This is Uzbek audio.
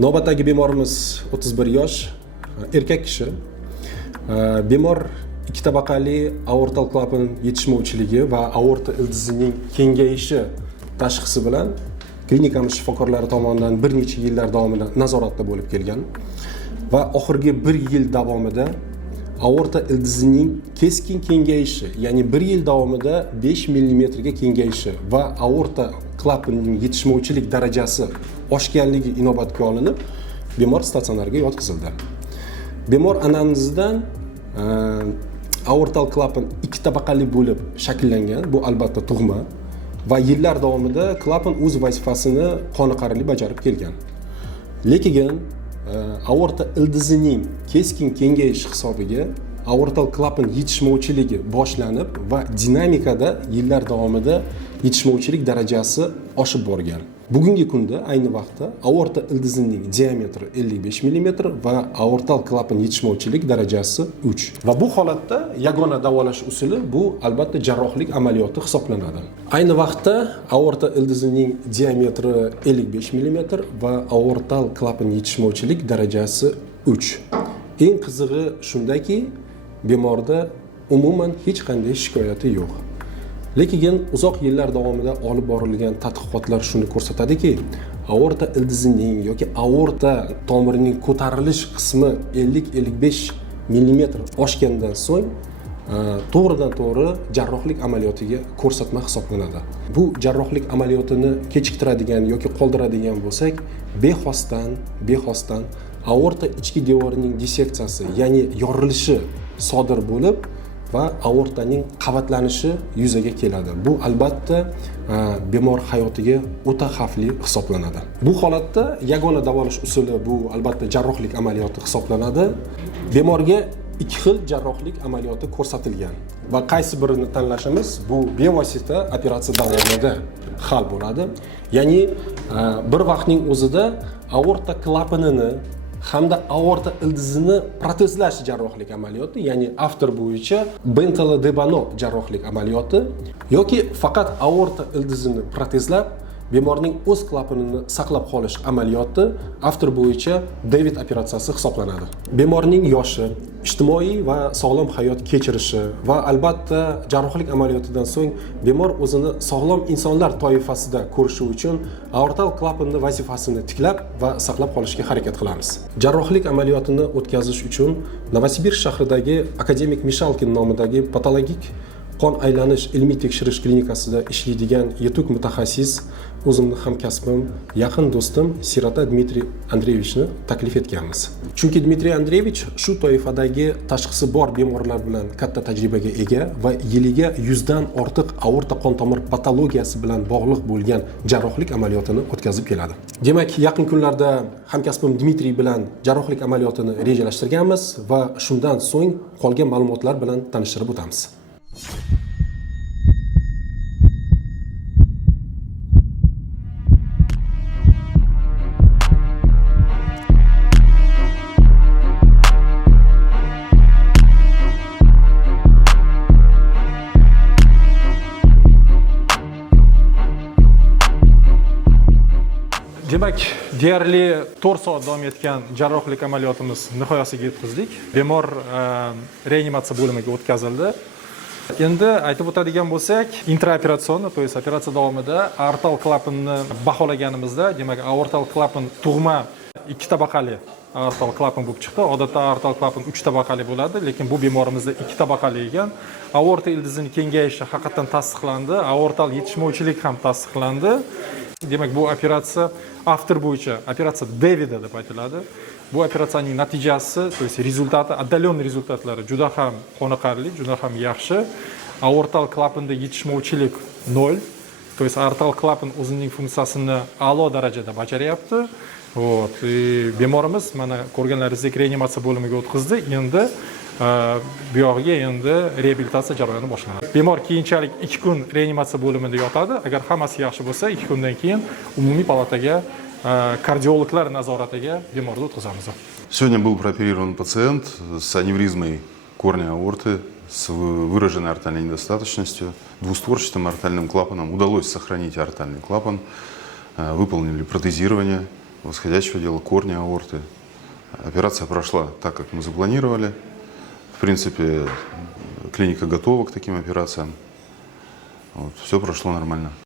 Navbatdagi bemorimiz 31 yosh, erkak kishi. Bemor ikki tabaqali aortal klapan yetishmovchiligi va aorta ildizining kengayishi tashxisi bilan klinikamiz shifokorlari tomonidan bir necha yillar davomida nazoratda bo'lib kelgan va oxirgi 1 yil davomida aorta ildizining keskin kengayishi, ya'ni 1 yil davomida 5 mm ga kengayishi va aorta klapanining yetishmovchilik darajasi oshganligi inobatga olinib, bemor statsionarga yotqizildi. Bemor anamnezdan aortal klapan ikki tabaqali bo'lib shakllangan, bu albatta tug'ma va yillar davomida klapan o'z vazifasini qoniqarli bajarib kelgan. Lekin aorta ildizining keskin kengayishi hisobiga aortal klapan yetishmovchiligi boshlanib va dinamikada yillar davomida yetishmovchilik darajasi oshib borgan. Bugungi kunda ayni vaqtda aorta ildizining diametri 55 mm va aortal klapan yetishmovchilik darajasi 3. Va bu holatda yagona davolash usuli bu albatta jarrohlik amaliyoti hisoblanadi. Ayni vaqtda aorta ildizining diametri 55 mm va aortal klapan yetishmovchilik darajasi 3. Eng qizig'i shundaki, bemorda umuman hech qanday shikoyati yo'q. Lekin uzoq yillar davomida olib borilgan tadqiqotlar shuni ko'rsatadiki, aorta ildizining yoki aorta tomirining ko'tarilish qismi 50-55 mm oshgandan so'ng to'g'ridan to'g'ri jarrohlik amaliyotiga ko'rsatma hisoblanadi. Bu jarrohlik amaliyotini kechiktiradigan yoki qoldiradigan bo'lsak, bexosdan aorta ichki devorining disseksiyasi, ya'ni yorilishi sodir bo'lib va aortaning qavatlanishi yuzaga keladi. Bu albatta bemor hayotiga o'ta xavfli hisoblanadi. Bu holatda yagona davolash usuli bu albatta jarrohlik amaliyoti hisoblanadi. Bemorga ikki xil jarrohlik amaliyoti ko'rsatilgan va qaysi birini tanlashimiz bu bevosita operatsiya davomida hal bo'ladi. Ya'ni bir vaqtning o'zida aorta klapanini hamda aorta ildizini protezlash jarrohlik amaliyoti, ya'ni avtor bo'yicha Bentala Debano jarrohlik amaliyoti yoki faqat aorta ildizini protezlab bemorning o'z klapanini saqlab qolish amaliyoti avtor bo'yicha David operatsiyasi hisoblanadi. Bemorning yoshi, ijtimoiy va sog'lom hayot kechirishi va albatta jarrohlik amaliyotidan so'ng bemor o'zini sog'lom insonlar toifasida ko'rishi uchun aortal klapanning vazifasini tiklab va saqlab qolishga harakat qilamiz. Jarrohlik amaliyotini o'tkazish uchun Novosibirsk shahridagi Akademik Mishalkin nomidagi patologik qon aylanish ilmiy tekshirish klinikasida ishlaydigan yetuk mutaxassis, o'zimni hamkasbim, yaqin do'stim Sirota Dmitriy Andreevichni taklif etganmiz. Chunki Dmitriy Andreevich shu toifadagi tashxisi bor bemorlar bilan katta tajribaga ega va yiliga 100 dan ortiq aorta qon tomir patologiyasi bilan bog'liq bo'lgan jarrohlik amaliyotini o'tkazib keladi. Demak, yaqin kunlarda hamkasbim Dmitriy bilan jarrohlik amaliyotini rejalashtirganmiz va shundan so'ng qolgan ma'lumotlar bilan tanishtirib o'tamiz. Demak, deyarli 4 soat davom etgan jarrohlik amaliyotimiz nihoyasiga yetkazdik. Bemor reanimatsiya bo'limiga o'tkazildi. Endi aytib o'tadigan bo'lsak, intraoperatsion, to есть operatsiya davomida aortal klapanni baholaganimizda, demak, aortal klapan tug'ma 2 tabaqali aortal klapan bo'lib chiqdi. Odatda aortal klapan 3 tabaqali bo'ladi, lekin bu bemorimizda 2 tabaqali ekan. Aorta ildizining kengayishi haqiqatan tasdiqlandi, aortal yetishmovchilik ham tasdiqlandi. Demak, bu operatsiya avtor bo'yicha operatsiya Davida deb aytiladi. Bu operatsiyaning natijasi, to есть rezultati, отдаленный rezultatlari juda ham qoniqarli, juda ham yaxshi. Aortal klapanda yetishmovchilik 0. To есть aortal klapan o'zining funksiyasini a'lo darajada bajaryapti. Bemorimiz mana ko'rganlaringizdek reanimatsiya bo'limiga o'tkazdi. Endi bu yog'iga endi reabilitatsiya jarayoni boshlanadi. Bemor keyinchalik 2 kun reanimatsiya bo'limida yotadi. Agar hammasi yaxshi bo'lsa, 2 kundan keyin umumiy palataga кардиологlar nazoratiga bemorni o'tkazamiz. Сегодня был прооперирован пациент с аневризмой корня аорты, с выраженной артальной недостаточностью, двустворчатым артальным клапаном. Удалось сохранить артальный клапан, выполнили протезирование. восходящего дела, корня аорты. Операция прошла так, как мы запланировали. В принципе, клиника готова к таким операциям. Вот, все прошло нормально.